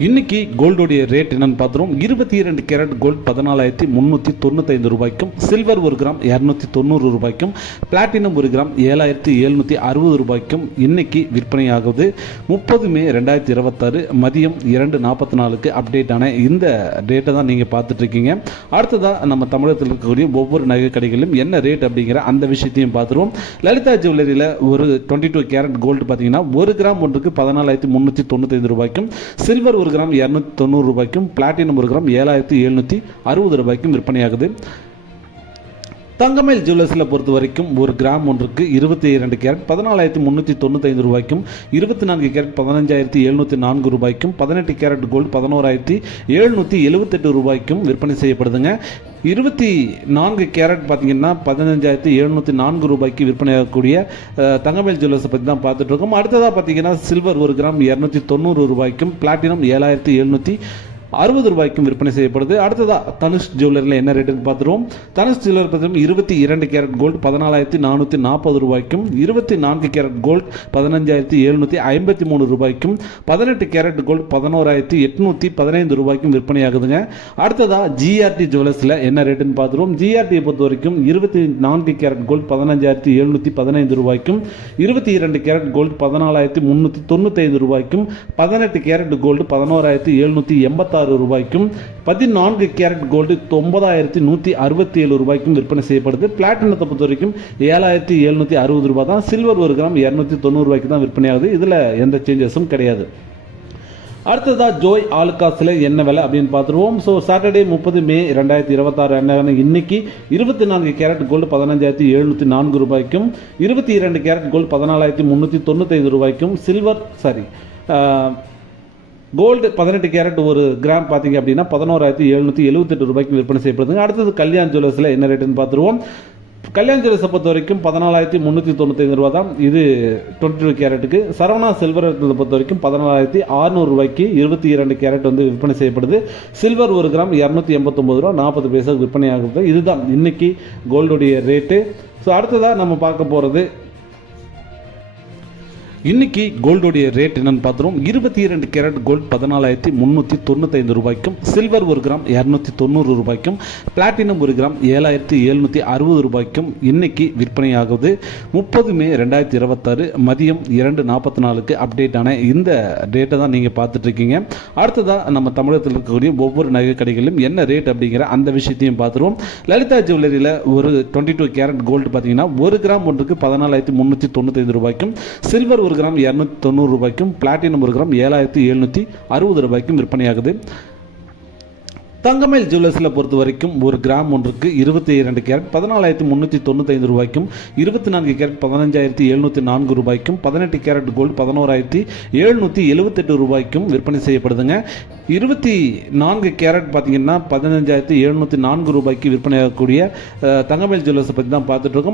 இன்னைக்கு கோல்டோடைய ரேட் என்னன்னு பார்த்துரும். 22 carat gold 14,395 ரூபாய்க்கும், சில்வர் 1 கிராம் 290 ரூபாய்க்கும், பிளாட்டினம் 1 கிராம் 7,760 ரூபாய்க்கும் இன்னைக்கு விற்பனை ஆகுது. 30 மே 2026 மதியம் 2:44 அப்டேட் ஆன இந்த டேட்டை தான் நீங்கள் பார்த்துட்டு இருக்கீங்க. அடுத்ததாக நம்ம தமிழகத்தில் இருக்கக்கூடிய ஒவ்வொரு நகை கடைகளிலும் என்ன ரேட் அப்படிங்கிற அந்த விஷயத்தையும் பார்த்துருவோம். லலிதா ஜுவல்லரியில் ஒரு 22 கேரட் கோல்டு பார்த்தீங்கன்னா 1 கிராம் ஒன்றுக்கு 14,395 ரூபாய்க்கும், சில்வர் 1 கிராம் 290 ரூபாய்க்கும், பிளாட்டினம் 1 கிராம் 7,760 ரூபாய்க்கும் விற்பனையாகுது. தங்கமயில் ஜுவல்லர்ஸில் பொறுத்த வரைக்கும் 1 கிராம் ஒன்றுக்கு 22 கேரட் 14,395 ரூபாய்க்கும், 24 கேரட் 15,704 ரூபாய்க்கும், 18 கேரட் கோல்டு 11,778 ரூபாய்க்கும் விற்பனை செய்யப்படுதுங்க. 24 கேரட் பார்த்தீங்கன்னா 15,704 ரூபாய்க்கு விற்பனையாகக்கூடிய தங்கமயில் ஜுவல்லர்ஸை பற்றி தான் பார்த்துட்டு இருக்கோம். அடுத்ததாக பார்த்தீங்கன்னா சில்வர் 1 கிராம் 290 ரூபாய்க்கும், பிளாட்டினம் 7,760 ரூபாய்க்கும் விற்பனை செய்யப்படுது. அடுத்ததாக தனுஷ் ஜுவல்லரியில் என்ன ரேட்டுன்னு பார்த்துருவோம். தனுஷ் ஜுவல்லர் பார்த்தீங்கன்னா 22 கேரட் கோல்டு 14,440 ரூபாய்க்கும், 24 கேரட் கோல்டு 15,753 ரூபாய்க்கும், 18 கேரட் கோல்டு 11,815 ரூபாய்க்கும் விற்பனையாகுதுங்க. அடுத்ததாக ஜிஆர்டி ஜுவல்லர்ஸில் என்ன ரேட்டுன்னு பார்த்துருவோம். ஜிஆர்டியை பொறுத்த வரைக்கும் 24 கேரட் கோல்டு 15,715 ரூபாய்க்கும், 22 கேரட் கோல்டு 14,395 ரூபாய்க்கும், 18 கேரட் கோல்டு 11,786 ரூபாய்க்கும், 14 கேரட் கோல்டு 9,167 ரூபாய்க்கும் விற்பனை செய்யப்படுது. பிளாட்டினத்தை பொறுத்த வரைக்கும் 7,760 ரூபாய் தான். சில்வர் 1 கிராம் 290 ரூபாய்க்கு தான் விற்பனை ஆகுது. இதில் எந்த சேஞ்சஸும் கிடையாது. அடுத்ததாக ஜோய் ஆலுகாஸில் என்ன விலை அப்படின்னு பார்த்துருவோம். ஸோ சாட்டர்டே 30 மே 2026 என்ன இன்னைக்கு 24 கேரட் கோல்டு 15,704 ரூபாய்க்கும், 22 கேரட் கோல்டு 14,395 ரூபாய்க்கும், சில்வர் கோல்டு 18 கேரட் 1 கிராம் பார்த்தீங்க அப்படின்னா 11,778 ரூபாய்க்கு விற்பனை செய்யப்படுதுங்க. அடுத்தது கல்யாண் ஜுவல்லர்ஸில் என்ன ரேட்டுன்னு பார்த்துருவோம். கல்யாண் ஜுவல்லர்ஸை பொறுத்த வரைக்கும் 14,395 ரூபா தான். இது 22 கேரட்டுக்கு. சரவணா சில்வர் பொறுத்த வரைக்கும் 14,600 ரூபாய்க்கு 22 கேரட் வந்து விற்பனை செய்யப்படுது. சில்வர் 1 கிராம் 289 ரூபா 40 பைசா விற்பனை ஆகுது. இதுதான் இன்னைக்கு கோல்டுடைய ரேட்டு. ஸோ அடுத்ததாக நம்ம பார்க்க போகிறது இன்னைக்கு கோல்டோடைய ரேட் என்னன்னு பார்த்துருவோம். 22 கேரட் கோல்டு 14,395 ரூபாய்க்கும், சில்வர் 1 கிராம் 290 ரூபாய்க்கும், பிளாட்டினம் 1 கிராம் 7,760 ரூபாய்க்கும் இன்னைக்கு விற்பனை ஆகுது. 30 மே 2026 மதியம் 2:44 அப்டேட் ஆன இந்த டேட்டை தான் நீங்கள் பார்த்துட்டு இருக்கீங்க. அடுத்ததாக நம்ம தமிழகத்தில் இருக்கக்கூடிய ஒவ்வொரு நகை கடைகளிலும் என்ன ரேட் அப்படிங்கிற அந்த விஷயத்தையும் பார்த்துருவோம். லலிதா ஜுவல்லரியில் ஒரு 22 கேரட் கோல்டு பார்த்தீங்கன்னா 1 கிராம் ஒன்றுக்கு 14,395 ரூபாய்க்கும், சில்வர் 1 கிராம் 290 ரூபாய்க்கும், பிளாட்டினம் 1 கிராம் 7,760 ரூபாய்க்கும் விற்பனையாகுது. தங்கமயில் ஜுவல்லர்ஸில் பொறுத்த வரைக்கும் 1 கிராம் ஒன்றுக்கு 22 கேரட் 14,395 ரூபாய்க்கும், 24 கேரட் 15,704 ரூபாய்க்கும், 18 கேரட் கோல்டு 11,778 ரூபாய்க்கும் விற்பனை செய்யப்படுதுங்க. 24 கேரட் பார்த்தீங்கன்னா 15,704 ரூபாய்க்கு விற்பனையாகக்கூடிய தங்கமயில் ஜுவல்லர்ஸை பற்றி தான் பார்த்துட்டு இருக்கோம்.